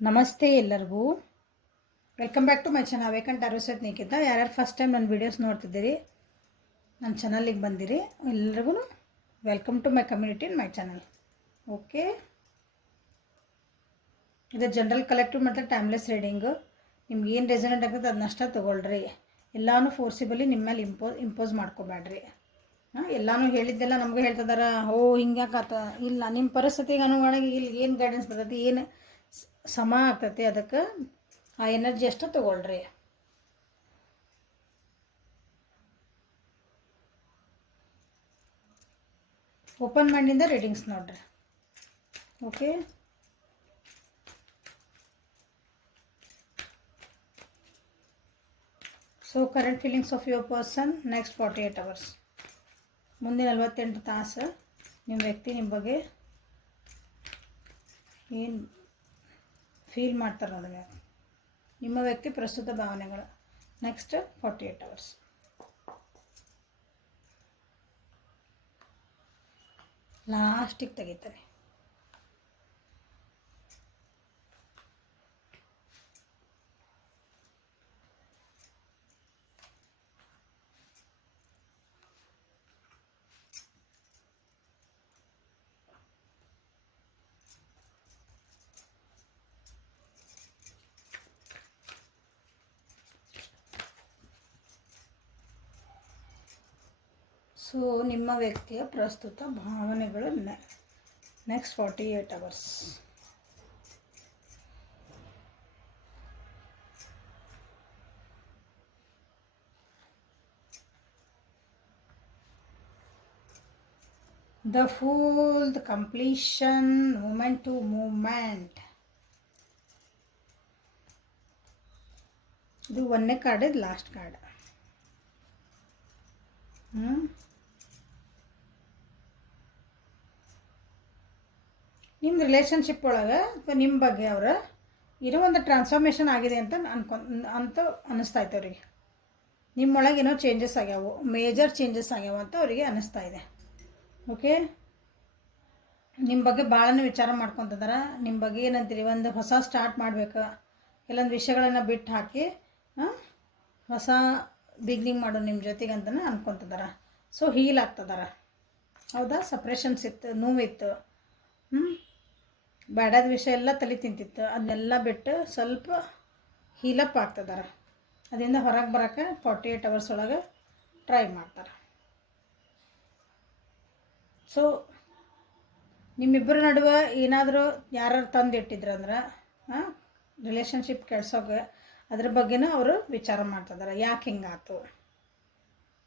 ನಮಸ್ತೆ ಎಲ್ಲರಿಗೂ. Welcome back to my channel ವೇಕಂಟ್ ಅರವತ್ತು ನೀಕಿಂತ ಯಾರ್ಯಾರು ಫಸ್ಟ್ ಟೈಮ್ ನನ್ನ ವೀಡಿಯೋಸ್ ನೋಡ್ತಿದ್ದೀರಿ, ನನ್ನ ಚಾನಲಿಗೆ ಬಂದಿರಿ, ಎಲ್ರಿಗೂ welcome to my community in my channel. Okay, ಇದು ಜನರಲ್ ಕಲೆಕ್ಟಿವ್ ಮತ್ತು ಟೈಮ್ಲೆಸ್ ರೀಡಿಂಗು. ನಿಮ್ಗೆ ಏನು ರೆಸನೆಂಟ್ ಆಗುತ್ತೆ ಅದನ್ನಷ್ಟೇ ತೊಗೊಳ್ರಿ. ಎಲ್ಲನೂ ಫೋರ್ಸಿಬಲಿ ನಿಮ್ಮ ಮೇಲೆ ಇಂಪೋಸ್ ಮಾಡ್ಕೋಬೇಡ್ರಿ. ಎಲ್ಲನೂ ಹೇಳಿದ್ದೆಲ್ಲ ನಮಗೆ ಹೇಳ್ತಿದಾರ, ಹಿಂಗ್ಯಾಕಾತ ಇಲ್ಲ, ನಿಮ್ಮ ಪರಿಸ್ಥಿತಿಗೆ ಅನುಗುಣವಾಗಿ ಇಲ್ಲಿ ಏನು ಗೈಡೆನ್ಸ್ ಬರ್ತೈತಿ, ಏನು ಸಮ ಆಗ್ತೈತಿ, ಅದಕ್ಕೆ ಆ ಎನರ್ಜಿ ಅಷ್ಟು ತೊಗೊಳ್ರಿ. ಓಪನ್ ಮೈಂಡಿಂದ ರೀಡಿಂಗ್ಸ್ ನೋಡ್ರಿ. Okay, so current feelings of your person next 48 hours. ಮುಂದಿನ 48 ತಾಸು ನಿಮ್ಮ ವ್ಯಕ್ತಿ ನಿಮ್ಮ ಬಗ್ಗೆ ಏನು ಫೀಲ್ ಮಾಡ್ತಾರೆ ನೋಡಿದ್ರೆ, ನಿಮ್ಮ ವ್ಯಕ್ತಿ ಪ್ರಸ್ತುತ ಭಾವನೆಗಳು ನೆಕ್ಸ್ಟ್ 48 hours. ಲಾಸ್ಟಿಗೆ ತೆಗಿತಾರೆ. ಸೊ ನಿಮ್ಮ ವ್ಯಕ್ತಿಯ ಪ್ರಸ್ತುತ ಭಾವನೆಗಳು next 48 hours. The Fool, the completion, moment to movement. ಇದು ಒಂದನೇ ಕಾರ್ಡ್, ಇದು ಲಾಸ್ಟ್ ಕಾರ್ಡ್. ನಿಮ್ಮ ರಿಲೇಷನ್ಶಿಪ್ ಒಳಗೆ ಅಥವಾ ನಿಮ್ಮ ಬಗ್ಗೆ ಅವರ ಏನೋ ಒಂದು ಟ್ರಾನ್ಸ್ಫಾರ್ಮೇಷನ್ ಆಗಿದೆ ಅಂತ ಅನ್ನಿಸ್ತಾಯ್ತು ಅವ್ರಿಗೆ. ನಿಮ್ಮೊಳಗೆ ಏನೋ ಚೇಂಜಸ್ ಆಗ್ಯಾವು, ಮೇಜರ್ ಚೇಂಜಸ್ ಆಗ್ಯಾವ ಅಂತ ಅವರಿಗೆ ಅನ್ನಿಸ್ತಾ ಇದೆ. ಓಕೆ, ನಿಮ್ಮ ಬಗ್ಗೆ ಭಾಳನೇ ವಿಚಾರ ಮಾಡ್ಕೊತಿದಾರ. ನಿಮ್ಮ ಬಗ್ಗೆ ಏನಂತೀರಿ, ಒಂದು ಹೊಸ ಸ್ಟಾರ್ಟ್ ಮಾಡಬೇಕು, ಕೆಲವೊಂದು ವಿಷಯಗಳನ್ನು ಬಿಟ್ಟು ಹಾಕಿ ಹೊಸ ಬಿಗ್ನಿಂಗ್ ಮಾಡು ನಿಮ್ಮ ಜೊತೆಗೆ ಅಂತಲೇ ಅನ್ಕೊತಿದಾರ. So heal ಆಗ್ತದಾರ. ಹೌದಾ, ಸಪ್ರೇಷನ್ಸ್ ಇತ್ತು, ನೋವಿತ್ತು, ಬೇಡಾದ ವಿಷಯ ಎಲ್ಲ ತಲೆ ತಿಂತಿತ್ತು, ಅದನ್ನೆಲ್ಲ ಬಿಟ್ಟು ಸ್ವಲ್ಪ ಹೀಲಪ್ ಆಗ್ತದಾರ. ಅದರಿಂದ ಹೊರಗೆ ಬರೋಕ್ಕೆ 48 hours ಒಳಗೆ ಟ್ರೈ ಮಾಡ್ತಾರೆ. ಸೊ ನಿಮ್ಮಿಬ್ಬರ ನಡುವೆ ಏನಾದರೂ ಯಾರು ತಂದಿಟ್ಟಿದ್ರಂದ್ರೆ ರಿಲೇಷನ್ಶಿಪ್ ಕೆಡ್ಸೋಕೆ ಅದ್ರ ಬಗ್ಗೆನೂ ಅವರು ವಿಚಾರ ಮಾಡ್ತಿದ್ದಾರೆ. ಯಾಕೆ ಹಿಂಗಾತು,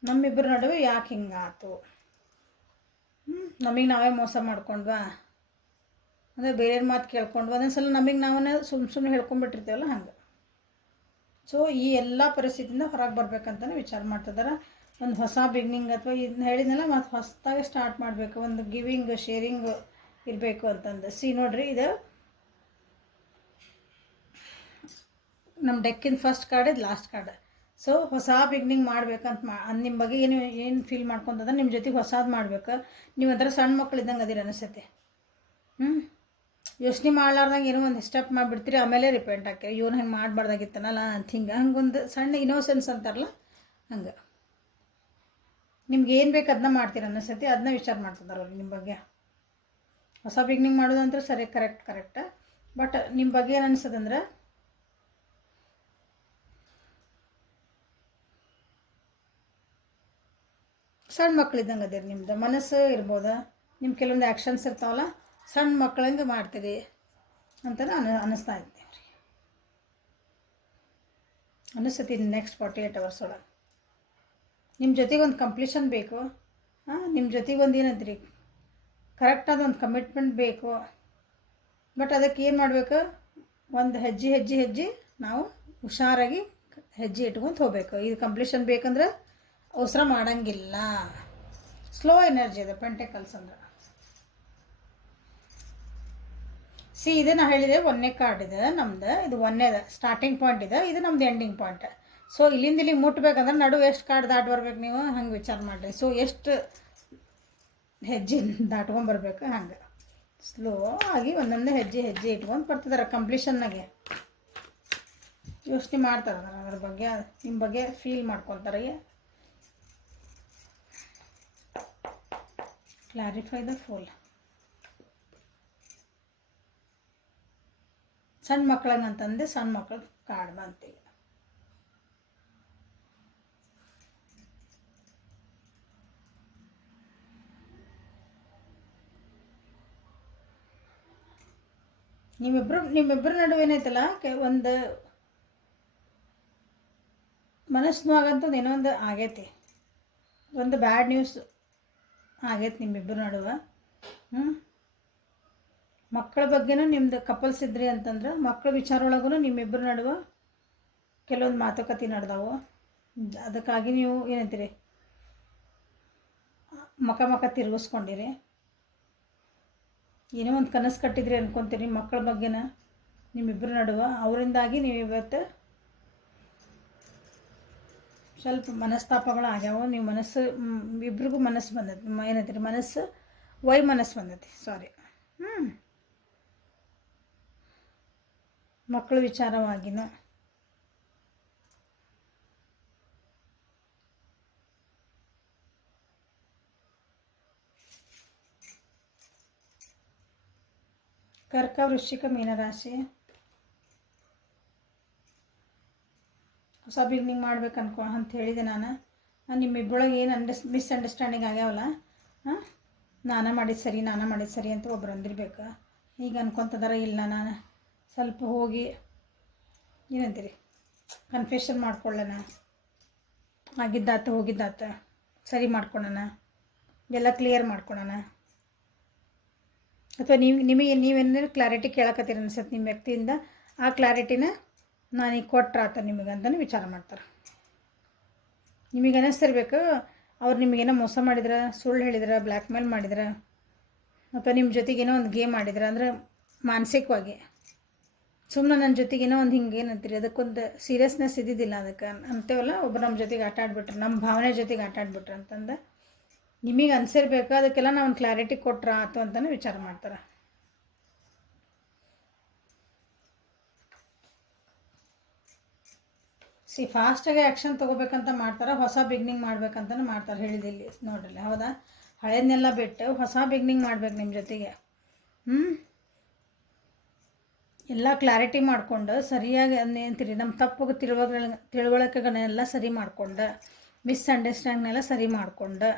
ನಮ್ಮಿಬ್ಬರ ನಡುವೆ ಯಾಕೆ ಹಿಂಗಾತು, ನಮಗೆ ನಾವೇ ಮೋಸ ಮಾಡ್ಕೊಂಡ್ವಾ, ಅಂದರೆ ಬೇರೆಯವ್ರ ಮಾತು ಕೇಳ್ಕೊಂಡ್ವಾ, ಒಂದೊಂದ್ಸಲ ನಮಗೆ ನಾವೇ ಸುಮ್ಮನೆ ಹೇಳ್ಕೊಂಡ್ಬಿಟ್ಟಿರ್ತೀವಲ್ಲ ಹಂಗೆ. ಸೊ ಈ ಎಲ್ಲ ಪರಿಸ್ಥಿತಿಯಿಂದ ಹೊರಗೆ ಬರ್ಬೇಕಂತಲೇ ವಿಚಾರ ಮಾಡ್ತಿದ್ದಾರೆ. ಒಂದು ಹೊಸ ಬಿಗ್ನಿಂಗ್ ಅಥವಾ ಇದನ್ನ ಹೇಳಿದ್ನೆಲ್ಲ ಮತ್ತು ಹೊಸದಾಗಿ ಸ್ಟಾರ್ಟ್ ಮಾಡಬೇಕು, ಒಂದು ಗಿವಿಂಗ್ ಶೇರಿಂಗ್ ಇರಬೇಕು ಅಂತಂದು. ನೋಡ್ರಿ, ಇದು ನಮ್ಮ ಡೆಕ್ಕಿನ ಫಸ್ಟ್ ಕಾರ್ಡ್, ಇದು ಲಾಸ್ಟ್ ಕಾರ್ಡ್. ಸೊ ಹೊಸ ಬಿಗ್ನಿಂಗ್ ಮಾಡ್ಬೇಕಂತ ನಿಮ್ಮ ಬಗ್ಗೆ ಏನು ಫೀಲ್ ಮಾಡ್ಕೊತಂದ್ರೆ ನಿಮ್ಮ ಜೊತೆಗೆ ಹೊಸದು ಮಾಡ್ಬೇಕು. ನೀವು ಒಂಥರ ಸಣ್ಣ ಮಕ್ಳು ಇದ್ದಂಗೆ ಅದಿರ ಅನಿಸುತ್ತೆ. ಯೋಚನೆ ಮಾಡ್ಲಾರ್ದಂಗೆ ಏನೋ ಒಂದು ಸ್ಟೆಪ್ ಮಾಡಿಬಿಡ್ತೀರಿ, ಆಮೇಲೆ ರಿಪೆಂಟ್ ಹಾಕ್ತೀರಿ, ಇವನು ಹಂಗೆ ಮಾಡಬಾರ್ದಾಗಿತ್ತನಲ್ಲ ಅಂತ ಹಂಗೊಂದು ಸಣ್ಣ ಇನೋಸೆನ್ಸ್ ಅಂತಾರಲ್ಲ ಹಂಗೆ. ನಿಮ್ಗೆ ಏನು ಬೇಕು ಅದನ್ನ ಮಾಡ್ತೀರ ಅನಿಸುತ್ತೆ, ಅದನ್ನ ವಿಚಾರ ಮಾಡ್ತಿದ್ದಾರೆ ಅವ್ರು ನಿಮ್ಮ ಬಗ್ಗೆ. ಹೊಸ ಬಿಗ್ನಿಂಗ್ ಮಾಡೋದಂದ್ರೆ ಸರಿ, ಕರೆಕ್ಟ್. ಬಟ್ ನಿಮ್ಮ ಬಗ್ಗೆ ಏನು ಅನಿಸೋದಂದ್ರೆ, ಸಣ್ಣ ಮಕ್ಳಿದ್ದಂಗೆ ಅದಿರಿ. ನಿಮ್ಮದು ಮನಸ್ಸು ಇರ್ಬೋದು, ನಿಮ್ಮ ಕೆಲವೊಂದು ಆ್ಯಕ್ಷನ್ಸ್ ಇರ್ತಾವಲ್ಲ, ಸಣ್ಣ ಮಕ್ಕಳಂಗೆ ಮಾಡ್ತೀರಿ ಅಂತಲೇ ಅನ್ನಿಸ್ತಾ ಇದ್ದೀನಿ ಅವ್ರಿಗೆ. ಅನಿಸುತ್ತೆ ನೆಕ್ಸ್ಟ್ 48 hours ಒಳಗೆ ನಿಮ್ಮ ಜೊತೆಗೆ ಒಂದು ಕಂಪ್ಲೀಷನ್ ಬೇಕು. ನಿಮ್ಮ ಜೊತೆಗೆ ಒಂದು ಏನಂತೀರಿ, ಕರೆಕ್ಟಾದ ಒಂದು ಕಮಿಟ್ಮೆಂಟ್ ಬೇಕು. ಬಟ್ ಅದಕ್ಕೆ ಏನು ಮಾಡಬೇಕು, ಒಂದು ಹೆಜ್ಜೆ ನಾವು ಹುಷಾರಾಗಿ ಹೆಜ್ಜೆ ಇಟ್ಕೊಂತ ಹೋಗ್ಬೇಕು. ಇದು ಕಂಪ್ಲೀಷನ್ ಬೇಕಂದ್ರೆ ಅವಸರ ಮಾಡೋಂಗಿಲ್ಲ. ಸ್ಲೋ ಎನರ್ಜಿ ಇದೆ ಪೆಂಟೆಕಲ್ಸ್ ಅಂದ್ರೆ. ಇದು ನಾ ಹೇಳಿದೆ, ಒಂದನೇ ಕಾರ್ಡ್ ಇದೆ ನಮ್ದು, ಇದು ಒಂದನೇದು ಸ್ಟಾರ್ಟಿಂಗ್ ಪಾಯಿಂಟ್ ಇದೆ, ಇದು ನಮ್ದು ಎಂಡಿಂಗ್ ಪಾಯಿಂಟ್. ಸೊ ಇಲ್ಲಿಂದ ಇಲ್ಲಿಗೆ ಮುಟ್ಬೇಕಂದ್ರೆ ನಡುವೆ ಎಷ್ಟು ಕಾರ್ಡ್ ದಾಟಿ ಬರ್ಬೇಕು ನೀವು ಹಂಗೆ ವಿಚಾರ ಮಾಡಿರಿ. ಸೊ ಎಷ್ಟು ಹೆಜ್ಜೆ ದಾಟ್ಕೊಂಬರ್ಬೇಕು ಹಂಗೆ. ಸ್ಲೋ ಆಗಿ ಒಂದೊಂದೇ ಹೆಜ್ಜೆ ಹೆಜ್ಜೆ ಇಟ್ಕೊಂಡು ಬರ್ತಿದ್ದಾರೆ ಕಂಪ್ಲೀಷನ್ನಾಗೆ. ಯೋಚನೆ ಮಾಡ್ತಾರೆ ಅದ್ರ ಬಗ್ಗೆ, ನಿಮ್ಮ ಬಗ್ಗೆ ಫೀಲ್ ಮಾಡ್ಕೊತಾರೆ. Clarify the full. ಸಣ್ಣ ಮಕ್ಳಂಗಂತಂದೆ ಸಣ್ಣ ಮಕ್ಳು ಕಾರ್ಡ್ ಬಂತೀವಿ. ನಿಮ್ಮಿಬ್ಬರ ನಡುವೆ ಏನೈತಲ್ಲ ಒಂದು ಮನಸ್ಸು ನೋವಾಗಂಥದ್ದು ಏನೋ ಒಂದು ಆಗೈತಿ, ಒಂದು ಬ್ಯಾಡ್ ನ್ಯೂಸ್ ಆಗೈತಿ ನಿಮ್ಮಿಬ್ಬರ ನಡುವೆ. ಮಕ್ಕಳ ಬಗ್ಗೆನೂ ನಿಮ್ದು ಕಪಲ್ಸ್ ಇದ್ರಿ ಅಂತಂದ್ರೆ ಮಕ್ಕಳ ವಿಚಾರ ಒಳಗೂ ನಿಮ್ಮಿಬ್ಬರ ನಡುವೆ ಕೆಲವೊಂದು ಮಾತುಕತೆ ನಡೆದಾವು. ಅದಕ್ಕಾಗಿ ನೀವು ಏನಂತೀರಿ ಮಕ ತಿರುಗಿಸ್ಕೊಂಡಿರಿ. ಏನೋ ಒಂದು ಕನಸು ಕಟ್ಟಿದ್ರಿ ಅನ್ಕೊತೀರಿ ಮಕ್ಕಳ ಬಗ್ಗೆನ ನಿಮ್ಮಿಬ್ಬರ ನಡುವೆ. ಅವರಿಂದಾಗಿ ನೀವು ಇವತ್ತು ಸ್ವಲ್ಪ ಮನಸ್ತಾಪಗಳು ಆಗ್ಯಾವ. ನೀವು ಮನಸ್ಸು ಇಬ್ರಿಗೂ ಮನಸ್ಸು ಬಂದೈತಿ, ಏನಂತೀರಿ ಮನಸ್ಸು ಮನಸ್ಸು ಬಂದೈತಿ, ಸಾರಿ. ಮಕ್ಕಳ ವಿಚಾರವಾಗಿನ ಕರ್ಕ, ವೃಶ್ಚಿಕ, ಮೀನರಾಶಿ ಹೊಸ ಬಿಗ್ನಿಂಗ್ ಮಾಡ್ಬೇಕು ಅಂತ ಹೇಳಿದೆ ನಾನು. ನಿಮ್ಮಿಬ್ಬಳಗೆ ಏನು ಮಿಸ್ಅಂಡರ್ಸ್ಟ್ಯಾಂಡಿಂಗ್ ಆಗ್ಯಾವಲ್ಲ, ನಾನೇ ಮಾಡಿದ್ದು ಸರಿ ಅಂತ ಒಬ್ರು ಅಂದಿರ್ಬೇಕು. ಈಗ ಅನ್ಕೊತದಾರ ಇಲ್ಲ ನಾನು ಸ್ವಲ್ಪ ಹೋಗಿ ಏನಂತೀರಿ ಕನ್ಫೆಷನ್ ಮಾಡ್ಕೊಳ್ಳೋಣ, ಆಗಿದ್ದಾತ ಹೋಗಿದ್ದಾತ ಸರಿ ಮಾಡ್ಕೊಳ್ಳೋಣ, ಎಲ್ಲ ಕ್ಲಿಯರ್ ಮಾಡ್ಕೊಳ್ಳೋಣ. ಅಥವಾ ನೀವೇನಾದ್ರು ಕ್ಲಾರಿಟಿ ಕೇಳಕತ್ತೀರ ಅನ್ಸತ್ತೆ ನಿಮ್ಮ ವ್ಯಕ್ತಿಯಿಂದ. ಆ ಕ್ಲಾರಿಟಿನ ನಾನೀಗ ಕೊಟ್ರಾತ ನಿಮಗೆ ಅಂತಲೂ ವಿಚಾರ ಮಾಡ್ತಾರೆ. ನಿಮಗೆ ಅನ್ನಿಸ್ತಿರ್ಬೇಕು ಅವ್ರು ನಿಮಗೇನೋ ಮೋಸ ಮಾಡಿದ್ರೆ, ಸುಳ್ಳು ಹೇಳಿದ್ರೆ, ಬ್ಲ್ಯಾಕ್ ಮೇಲ್ ಮಾಡಿದ್ರೆ, ಅಥವಾ ನಿಮ್ಮ ಜೊತೆಗೇನೋ ಒಂದು ಗೇಮ್ ಮಾಡಿದ್ರೆ, ಅಂದರೆ ಮಾನಸಿಕವಾಗಿ ಸುಮ್ಮನೆ ನನ್ನ ಜೊತೆಗೇನೋ ಒಂದು ಹಿಂಗೆ ಏನಂತೀರಿ ಅದಕ್ಕೊಂದು ಸೀರಿಯಸ್ನೆಸ್ ಇದ್ದಿದ್ದಿಲ್ಲ ಅದಕ್ಕೆ ಅಂತೇವಲ್ಲ. ಒಬ್ಬರು ನಮ್ಮ ಜೊತೆಗೆ ಆಟ ಆಡ್ಬಿಟ್ರೆ, ನಮ್ಮ ಭಾವನೆ ಜೊತೆಗೆ ಆಟ ಆಡ್ಬಿಟ್ರೆ ಅಂತಂದು ನಿಮಗೆ ಅನಿಸಿರ್ಬೇಕು. ಅದಕ್ಕೆಲ್ಲ ನಾವು ಒಂದು ಕ್ಲಾರಿಟಿ ಕೊಟ್ರ ಆತು ಅಂತಲೂ ವಿಚಾರ ಮಾಡ್ತಾರೆ. ಫಾಸ್ಟಾಗಿ ಆ್ಯಕ್ಷನ್ ತೊಗೋಬೇಕಂತ ಮಾಡ್ತಾರೆ, ಹೊಸ ಬಿಗ್ನಿಂಗ್ ಮಾಡ್ಬೇಕಂತಲೂ ಮಾಡ್ತಾರೆ. ಹೇಳಿದಿಲ್ಲಿ ನೋಡ್ರಿ, ಹೌದಾ? ಹಳೇದನ್ನೆಲ್ಲ ಬಿಟ್ಟು ಹೊಸ ಬಿಗ್ನಿಂಗ್ ಮಾಡ್ಬೇಕು ನಿಮ್ಮ ಜೊತೆಗೆ. ಎಲ್ಲ ಕ್ಲಾರಿಟಿ ಮಾಡಿಕೊಂಡು ಸರಿಯಾಗಿ ಅಂತೀರಿ ನಮ್ಮ ತಪ್ಪು ತಿಳುವಳಿಕೆಗಳನ್ನೆಲ್ಲ ಸರಿ ಮಾಡಿಕೊಂಡು, ಮಿಸ್ಅಂಡರ್ಸ್ಟ್ಯಾಂಡ್ನೆಲ್ಲ ಸರಿ ಮಾಡಿಕೊಂಡು,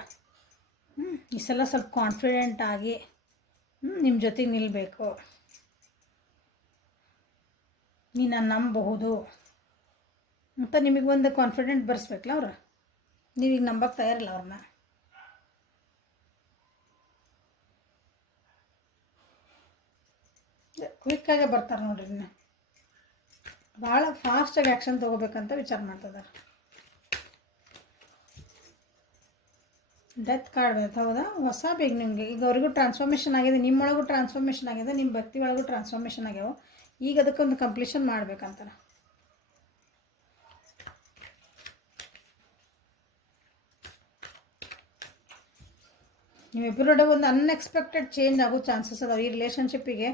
ಈ ಸಲ ಸ್ವಲ್ಪ ಕಾನ್ಫಿಡೆಂಟ್ ಆಗಿ ನಿಮ್ಮ ಜೊತೆಗೆ ನಿಲ್ಲಬೇಕು. ನೀನು ನಂಬಬಹುದು ಅಂತ ನಿಮಗೆ ಒಂದು ಕಾನ್ಫಿಡೆಂಟ್ ಬರ್ಸ್ಬೇಕಲ್ಲ ಅವ್ರು. ನೀವೀಗ ನಂಬಕ್ಕೆ ತಯಾರಿಲ್ಲ ಅವ್ರನ್ನ. ಕ್ವಿಕ್ಕಾಗೆ ಬರ್ತಾರೆ ನೋಡ್ರಿ. ಇನ್ನು ಭಾಳ ಫಾಸ್ಟಾಗಿ ಆ್ಯಕ್ಷನ್ ತೊಗೋಬೇಕಂತ ವಿಚಾರ ಮಾಡ್ತಿದ್ದಾರೆ. ಡೆತ್ ಕಾರ್ಡ್ ಬರುತ್ತೆ, ಹೌದಾ? ಹೊಸ ಬಿಗ್ನಿಂಗ್. ಈಗ ಅವ್ರಿಗೂ ಟ್ರಾನ್ಸ್ಫಾರ್ಮೇಷನ್ ಆಗಿದೆ, ನಿಮ್ಮೊಳಗೂ ಟ್ರಾನ್ಸ್ಫಾರ್ಮೇಷನ್ ಆಗಿದೆ, ನಿಮ್ಮ ವ್ಯಕ್ತಿ ಒಳಗೂ ಟ್ರಾನ್ಸ್ಫಾರ್ಮೇಷನ್ ಆಗ್ಯಾವ. ಈಗ ಅದಕ್ಕೊಂದು ಕಂಪ್ಲೀಷನ್ ಮಾಡ್ಬೇಕಂತಾರೆ. ನೀವಿಬ್ಬರು ನಡುವೆ ಒಂದು ಅನ್ಎಕ್ಸ್ಪೆಕ್ಟೆಡ್ ಚೇಂಜ್ ಆಗೋ ಚಾನ್ಸಸ್ ಅದಾವೆ. ಈ ರಿಲೇಷನ್ಶಿಪ್ಪಿಗೆ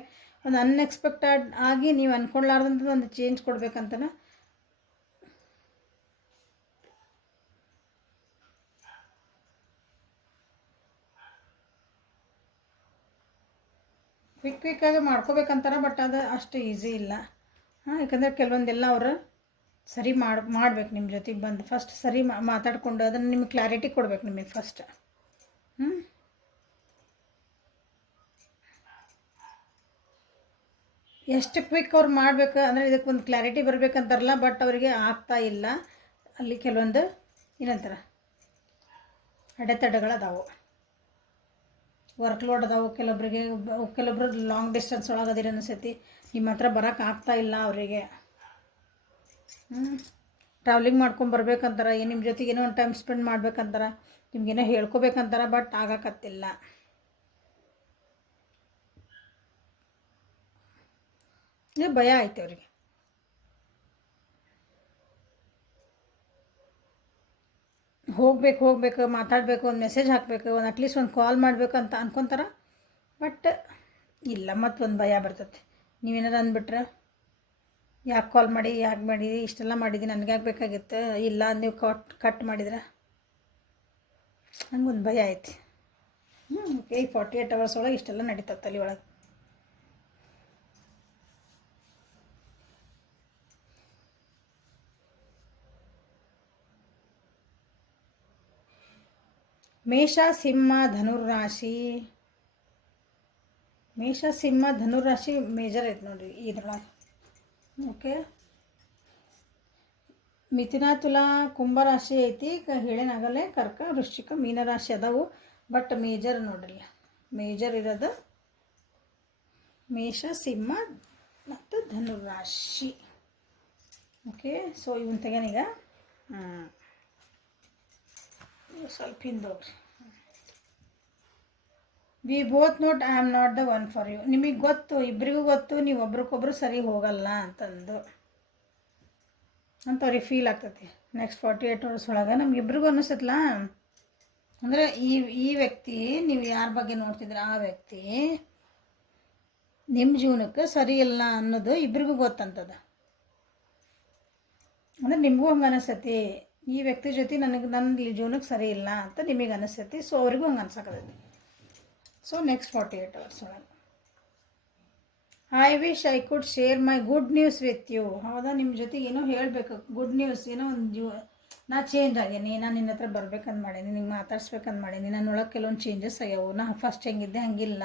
ಒಂದು ಅನ್ಎಕ್ಸ್ಪೆಕ್ಟೆಡ್ ಆಗಿ ನೀವು ಅಂದ್ಕೊಳ್ಳಾರ್ದಂಥ ಒಂದು ಚೇಂಜ್ ಕೊಡ್ಬೇಕಂತನ ಕ್ವಿಕ್ಕಾಗಿ ಮಾಡ್ಕೋಬೇಕಂತಾರೆ. ಬಟ್ ಅದು ಅಷ್ಟು ಈಸಿ ಇಲ್ಲ. ಯಾಕಂದರೆ ಕೆಲವೊಂದೆಲ್ಲ ಅವರು ಸರಿ ಮಾಡ್ಬೇಕು ನಿಮ್ಮ ಜೊತೆಗೆ ಬಂದು. ಫಸ್ಟ್ ಸರಿ ಮಾತಾಡಿಕೊಂಡು ಅದನ್ನು ನಿಮಗೆ ಕ್ಲಾರಿಟಿ ಕೊಡ್ಬೇಕು ನಿಮಗೆ ಫಸ್ಟ್. ಎಷ್ಟು ಕ್ವಿಕ್ ಅವ್ರು ಮಾಡಬೇಕು ಅಂದರೆ ಇದಕ್ಕೆ ಒಂದು ಕ್ಲಾರಿಟಿ ಬರಬೇಕಂತಾರಲ್ಲ, ಬಟ್ ಅವರಿಗೆ ಆಗ್ತಾ ಇಲ್ಲ. ಅಲ್ಲಿ ಕೆಲವೊಂದು ಏನಂತಾರೆ ಅಡೆತಡೆಗಳದಾವು, ವರ್ಕ್ ಲೋಡ್ ಅದಾವು. ಕೆಲವೊಬ್ರು ಲಾಂಗ್ ಡಿಸ್ಟೆನ್ಸ್ ಒಳಗೆ ಅದಿರ ಅನಿಸೈತಿ, ನಿಮ್ಮ ಹತ್ರ ಬರೋಕೆ ಆಗ್ತಾ ಇಲ್ಲ ಅವರಿಗೆ. ಟ್ರಾವೆಲಿಂಗ್ ಮಾಡ್ಕೊಂಡು ಬರ್ಬೇಕಂತಾರೆ, ನಿಮ್ಮ ಜೊತೆಗೆ ಏನೋ ಒಂದು ಟೈಮ್ ಸ್ಪೆಂಡ್ ಮಾಡ್ಬೇಕಂತಾರೆ, ನಿಮ್ಗೇನೋ ಹೇಳ್ಕೊಬೇಕಂತಾರೆ, ಬಟ್ ಆಗಕತ್ತಿಲ್ಲ. ಭಯ ಆಯ್ತು ಅವರಿಗೆ. ಹೋಗಬೇಕು, ಮಾತಾಡಬೇಕು, ಒಂದು ಮೆಸೇಜ್ ಹಾಕಬೇಕು, ಒಂದು ಅಟ್ಲೀಸ್ಟ್ ಒಂದು ಕಾಲ್ ಮಾಡಬೇಕು ಅಂತ ಅನ್ಕೊತಾರೆ. ಬಟ್ ಇಲ್ಲ ಮತ್ತೊಂದು ಭಯ ಬರ್ತೈತಿ. ನೀವೇನಾರು ಅಂದ್ಬಿಟ್ರೆ ಯಾಕೆ ಕಾಲ್ ಮಾಡಿ ಯಾಕೆ ಮಾಡಿ ಇಷ್ಟೆಲ್ಲ ಮಾಡಿದ್ದೀನಿ ನನಗೆ ಯಾಕೆ ಬೇಕಾಗಿತ್ತು, ಇಲ್ಲ ನೀವು ಕಟ್ ಮಾಡಿದ್ರೆ ಹಂಗೊಂದು ಭಯ ಐತಿ. ಓಕೆ, 48 hours ಒಳಗೆ ಇಷ್ಟೆಲ್ಲ ನಡೀತದೆ ತಲೆ ಒಳಗೆ. ಮೇಷ ಸಿಂಹ ಧನುರ್ರಾಶಿ. ಮೇಷ ಸಿಂಹ ಧನುರ್ರಾಶಿ ಮೇಜರ್ ಐತೆ ನೋಡಿರಿ ಇದ್ರೊಳಗೆ. ಓಕೆ, ಮಿಥುನ ತುಲಾ ಕುಂಭರಾಶಿ ಐತಿ, ಹೇಳೇನಾಗಲ್ಲೇ ಕರ್ಕ ವೃಶ್ಚಿಕ ಮೀನರಾಶಿ ಅದಾವು. ಬಟ್ ಮೇಜರ್ ನೋಡ್ರಿ, ಮೇಜರ್ ಇರೋದು ಮೇಷ ಸಿಂಹ ಮತ್ತು ಧನುರಾಶಿ. ಓಕೆ, ಸೊ ಇವನ್ ತೆಗೀನೀಗ. ಸ್ವಲ್ಪ ಹಿಂದೋಗ್ರಿ. We both know I am not the one for you. ನಿಮಗೆ ಗೊತ್ತು, ಇಬ್ಬರಿಗೂ ಗೊತ್ತು ನೀವು ಒಬ್ರಿಗೊಬ್ರು ಸರಿ ಹೋಗಲ್ಲ ಅಂತ ಅವ್ರಿಗೆ ಫೀಲ್ ಆಗ್ತೈತಿ. ನೆಕ್ಸ್ಟ್ 48 hours ಒಳಗೆ ನಮ್ಗಿಬ್ರಿಗೂ ಅನ್ನಿಸ್ತೈತಲ್ಲ, ಅಂದರೆ ಈ ವ್ಯಕ್ತಿ, ನೀವು ಯಾರ ಬಗ್ಗೆ ನೋಡ್ತಿದ್ರೆ ಆ ವ್ಯಕ್ತಿ ನಿಮ್ಮ ಜೀವನಕ್ಕೆ ಸರಿ ಇಲ್ಲ ಅನ್ನೋದು ಇಬ್ರಿಗೂ ಗೊತ್ತಂತದ. ಅಂದರೆ ನಿಮಗೂ ಹಂಗೆ ಅನಿಸ್ತೈತಿ, ಈ ವ್ಯಕ್ತಿ ಜೊತೆ ನನ್ನ ಜೀವನಕ್ಕೆ ಸರಿ ಇಲ್ಲ ಅಂತ ನಿಮಗೆ ಅನಿಸ್ತೈತಿ. ಸೊ ಅವ್ರಿಗೂ ಹಂಗೆ ಅನ್ಸಕತ್ತೈತಿ. ಸೊ ನೆಕ್ಸ್ಟ್ 48 hours ಒಳಗೆ I wish I could share my good news with you. ಹೌದಾ, ನಿಮ್ಮ ಜೊತೆಗೆ ಏನೋ ಹೇಳಬೇಕು, ಗುಡ್ ನ್ಯೂಸ್, ಏನೋ ಒಂದು ನಾ ಚೇಂಜ್ ಆಗೀನಿ, ನಾನು ನಿನ್ನ ಹತ್ರ ಬರ್ಬೇಕಂತ ಮಾಡೀನಿ, ನಿಂಗೆ ಮಾತಾಡ್ಸ್ಬೇಕಂತ ಮಾಡೀನಿ, ನನ್ನೊಳಗೆ ಕೆಲವೊಂದು ಚೇಂಜಸ್ ಆಗ್ಯಾವು, ನಾ ಫಸ್ಟ್ ಹೆಂಗಿದ್ದೆ ಹಂಗಿಲ್ಲ,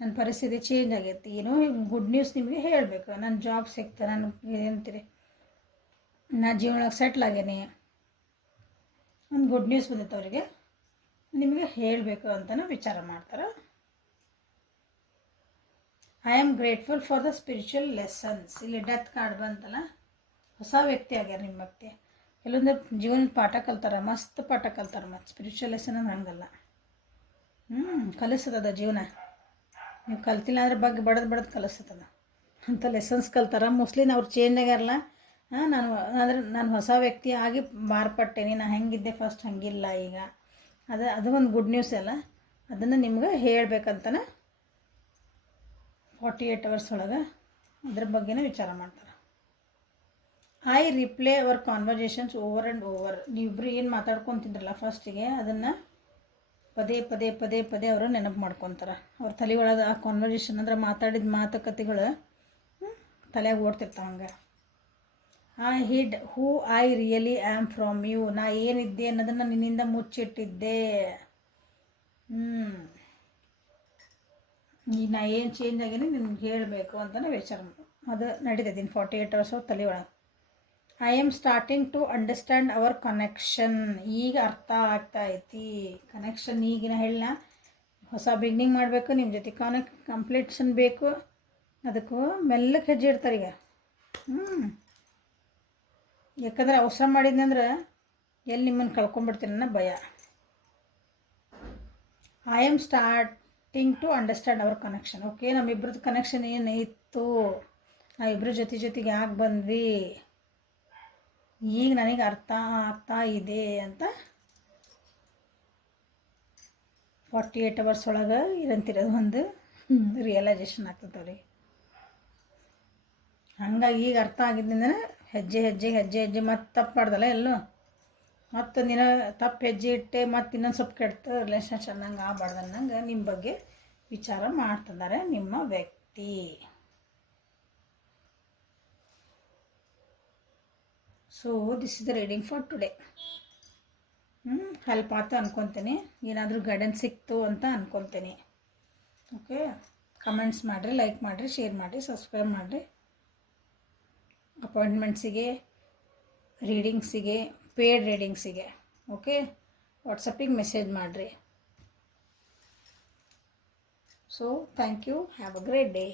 ನನ್ನ ಪರಿಸ್ಥಿತಿ ಚೇಂಜ್ ಆಗೈತಿ, ಏನೋ ಗುಡ್ ನ್ಯೂಸ್ ನಿಮಗೆ ಹೇಳಬೇಕು. ನನ್ನ ಜಾಬ್ ಸಿಕ್ತು, ನಾನು ಏನಂತೀರಿ ನಾ ಜೀವನಕ್ಕೆ ಸೆಟ್ಲ್ ಆಗೇನಿ, ಒಂದು ಗುಡ್ ನ್ಯೂಸ್ ಬಂದಿತ್ತು ಅವರಿಗೆ, ನಿಮಗೆ ಹೇಳಬೇಕು ಅಂತಲೂ ವಿಚಾರ ಮಾಡ್ತಾರೆ. I am grateful for the spiritual lessons. ಇಲ್ಲಿ ಡೆತ್ ಕಾರ್ಡ್ ಬಂತಲ್ಲ, ಹೊಸ ವ್ಯಕ್ತಿ ಆಗ್ಯಾರ ನಿಮ್ಮ ವ್ಯಕ್ತಿ. ಕೆಲವೊಂದು ಜೀವನದ ಪಾಠ ಕಲ್ತಾರೆ, ಮಸ್ತ್ ಪಾಠ ಕಲ್ತಾರೆ. ಮತ್ತು ಸ್ಪಿರಿಚುವಲ್ ಲೆಸನ್ ಅಂದ್ರೆ ಹಂಗಲ್ಲ, ಕಲಿಸ್ತದ ಜೀವನ. ನೀವು ಕಲ್ತಿಲ್ಲ ಅಂದ್ರೆ ಬಗ್ಗೆ ಬಡದು ಕಲಿಸ್ತದ ಅಂಥ ಲೆಸನ್ಸ್ ಕಲ್ತಾರೆ. ಮೋಸ್ಟ್ಲಿ ಅವ್ರು ಚೇಂಜ್ ಆಗ್ಯಾರಲ್ಲ, ನಾನು ಹೊಸ ವ್ಯಕ್ತಿ ಆಗಿ ಮಾರ್ಪಟ್ಟೇನಿ, ನಾನು ಹೆಂಗಿದ್ದೆ ಫಸ್ಟ್ ಹಂಗಿಲ್ಲ ಈಗ. ಅದು ಒಂದು ಗುಡ್ ನ್ಯೂಸ್ ಅಲ್ಲ, ಅದನ್ನು ನಿಮ್ಗೆ ಹೇಳಬೇಕಂತನ 48 hours ಒಳಗೆ ಅದ್ರ ಬಗ್ಗೆನೇ ವಿಚಾರ ಮಾಡ್ತಾರೆ. I replay our conversations over and over. ನೀವಿಬ್ಬರು ಏನು ಮಾತಾಡ್ಕೊತಿದ್ರಲ್ಲ ಫಸ್ಟಿಗೆ, ಅದನ್ನು ಪದೇ ಅವರು ನೆನಪು ಮಾಡ್ಕೊತಾರೆ. ಅವ್ರ ತಲೆ ಒಳಗೆ ಆ ಕಾನ್ವರ್ಜೇಷನ್ ಅಂದ್ರೆ ಮಾತಾಡಿದ ಮಾತುಕತೆಗಳು ತಲೆಯಾಗ ಓಡ್ತಿರ್ತಾವೆ ಹಂಗೆ. I hid who I really am from you. ನಾ ಏನಿದ್ದೆ ಅನ್ನೋದನ್ನು ನಿನ್ನಿಂದ ಮುಚ್ಚಿಟ್ಟಿದ್ದೆ. ಈಗ ನಾ ಏನು ಚೇಂಜ್ ಆಗೀನಿ ನಿಮ್ಗೆ ಹೇಳಬೇಕು ಅಂತಲೇ ವಿಚಾರ ಅದು ನಡೀತೈತಿ 48 hours ತಲೆ ಒಳಗೆ. I am starting to understand our connection. ಈಗ ಅರ್ಥ ಆಗ್ತಾ ಐತಿ ಕನೆಕ್ಷನ್. ಈಗಿನ ಹೇಳ ಹೊಸ ಬಿಗ್ನಿಂಗ್ ಮಾಡಬೇಕು, ನಿಮ್ಮ ಜೊತೆ ಕಂಪ್ಲೀಟ್ಷನ್ ಬೇಕು, ಅದಕ್ಕೂ ಮೆಲ್ಲಕ್ಕೆ ಹೆಜ್ಜೆ ಇಡ್ತಾರೆ ಈಗ. ಯಾಕಂದ್ರೆ ಅವಸರ ಮಾಡಿದ್ನಂದ್ರೆ ಎಲ್ಲಿ ನಿಮ್ಮನ್ನು ಕಳ್ಕೊಂಡ್ಬಿಡ್ತೀನಿ ಅನ್ನೋ ಭಯ. I am starting to understand our connection. Okay, ನಮ್ಮಿಬ್ರದ್ದು ಕನೆಕ್ಷನ್ ಏನಿತ್ತು, ನಾವಿಬ್ಬರ ಜೊತೆಗೆ ಯಾಕೆ ಬಂದ್ವಿ, ಈಗ ನನಗೆ ಅರ್ಥ ಆಗ್ತಾ ಇದೆ ಅಂತ 48 hours ಒಳಗೆ ಇರಂತಿರೋದು ಒಂದು ರಿಯಲೈಸೇಷನ್ ಆಗ್ತದೆ ಅವ್ರಿಗೆ. ಹಂಗಾಗಿ ಈಗ ಅರ್ಥ ಆಗಿದ್ದರಿಂದ ಹೆಜ್ಜೆ ಮತ್ತೆ ತಪ್ಪು ಮಾಡ್ದಲ್ಲ ಎಲ್ಲೂ, ಮತ್ತೊಂದಿನ ತಪ್ಪು ಹೆಜ್ಜೆ ಇಟ್ಟೆ ಮತ್ತು ಇನ್ನೊಂದು ಸ್ವಲ್ಪ ಕೆಡ್ತು ರಿಲೇಷನ್ಶಿಪ್ ಅನ್ನಂಗೆ ಆಗ್ಬಾರ್ದು ಅನ್ನಂಗೆ ನಿಮ್ಮ ಬಗ್ಗೆ ವಿಚಾರ ಮಾಡ್ತಿದ್ದಾರೆ ನಿಮ್ಮ ವ್ಯಕ್ತಿ. So this is the reading for today. Help ಆಯ್ತು ಅನ್ಕೊತೀನಿ, ಏನಾದರೂ ಗೈಡೆನ್ಸ್ ಸಿಕ್ತು ಅಂತ ಅನ್ಕೊತೀನಿ. ಓಕೆ, ಕಮೆಂಟ್ಸ್ ಮಾಡಿರಿ, ಲೈಕ್ ಮಾಡಿರಿ, ಶೇರ್ ಮಾಡಿರಿ, ಸಬ್ಸ್ಕ್ರೈಬ್ ಮಾಡಿರಿ. ಅಪಾಯಿಂಟ್ಮೆಂಟ್ಸಿಗೆ, ರೀಡಿಂಗ್ಸಿಗೆ, ಪೇಯ್ಡ್ ರೀಡಿಂಗ್ಸಿಗೆ ಓಕೆ ವಾಟ್ಸಪ್ಪಿಗೆ ಮೆಸೇಜ್ ಮಾಡಿರಿ. So thank you, have a great day.